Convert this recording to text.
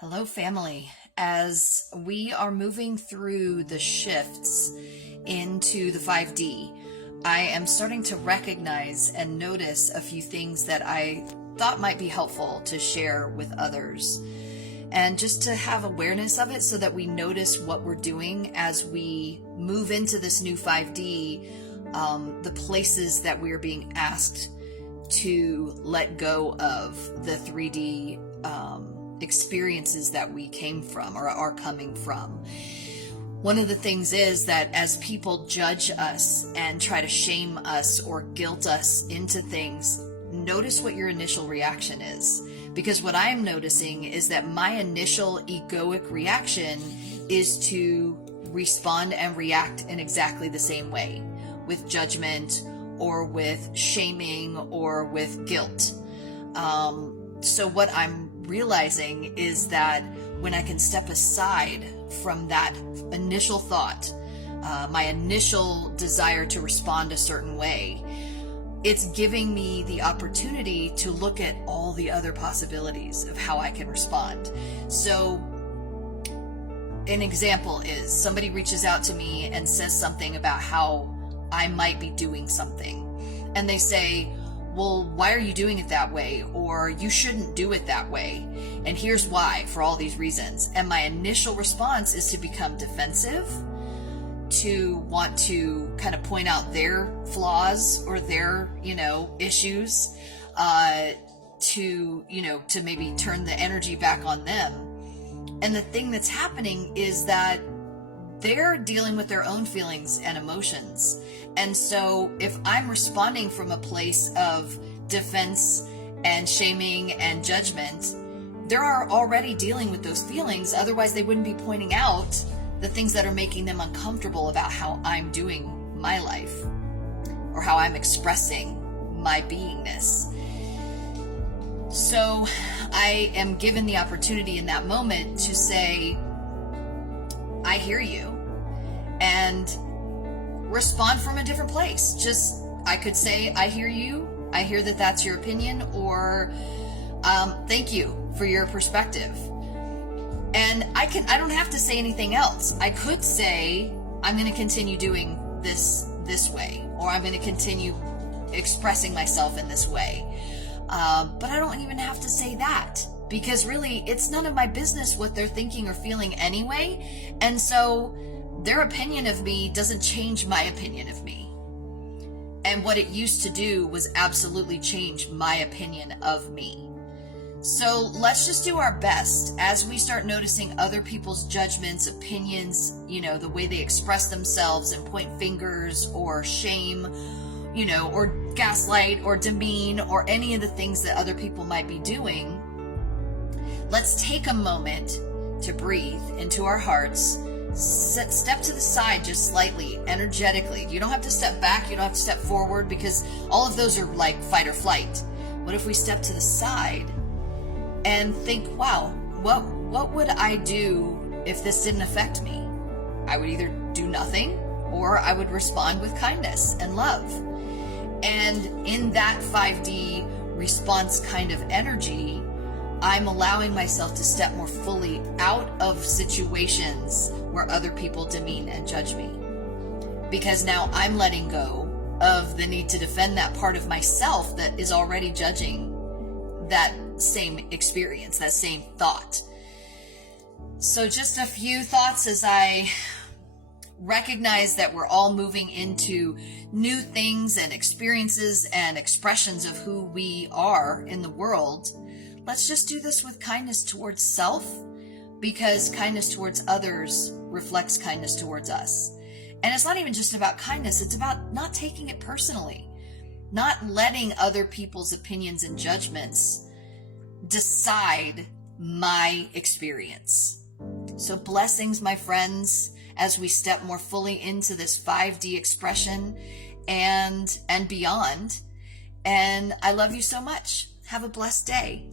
Hello, family. As we are moving through the shifts into the 5D, I am starting to recognize and notice a few things that I thought might be helpful to share with others. And just to have awareness of it so that we notice what we're doing as we move into this new 5D, the places that we are being asked to let go of the 3D experiences that we came from or are coming from. One of the things is that as people judge us and try to shame us or guilt us into things, notice what your initial reaction is. Because what I'm noticing is that my initial egoic reaction is to respond and react in exactly the same way, with judgment or with shaming or with guilt. So what I'm realizing is that when I can step aside from that initial thought, my initial desire to respond a certain way, it's giving me the opportunity to look at all the other possibilities of how I can respond. So an example is somebody reaches out to me and says something about how I might be doing something. And they say, well, why are you doing it that way? Or you shouldn't do it that way. And here's why, for all these reasons. And my initial response is to become defensive, to want to kind of point out their flaws or their, issues, to maybe turn the energy back on them. And the thing that's happening is that they're dealing with their own feelings and emotions. And so if I'm responding from a place of defense and shaming and judgment, they're already dealing with those feelings. Otherwise, they wouldn't be pointing out the things that are making them uncomfortable about how I'm doing my life or how I'm expressing my beingness. So I am given the opportunity in that moment to say, I hear you, and respond from a different place. I could say, I hear you, I hear that that's your opinion, or thank you for your perspective. And I don't have to say anything else. I could say, I'm going to continue doing this way, or I'm going to continue expressing myself in this way. But I don't even have to say that, because really it's none of my business what they're thinking or feeling anyway. And so their opinion of me doesn't change my opinion of me. And what it used to do was absolutely change my opinion of me. So let's just do our best as we start noticing other people's judgments, opinions, the way they express themselves and point fingers or shame, or gaslight or demean or any of the things that other people might be doing. Let's take a moment to breathe into our hearts. Step to the side just slightly, energetically. You don't have to step back, you don't have to step forward, because all of those are like fight or flight. What if we step to the side and think, wow, what would I do if this didn't affect me? I would either do nothing or I would respond with kindness and love. And in that 5D response kind of energy, I'm allowing myself to step more fully out of situations where other people demean and judge me. Because now I'm letting go of the need to defend that part of myself that is already judging that same experience, that same thought. So just a few thoughts as I recognize that we're all moving into new things and experiences and expressions of who we are in the world. Let's just do this with kindness towards self, because kindness towards others reflects kindness towards us. And it's not even just about kindness, it's about not taking it personally, not letting other people's opinions and judgments decide my experience. So blessings, my friends, as we step more fully into this 5D expression and beyond. And I love you so much. Have a blessed day.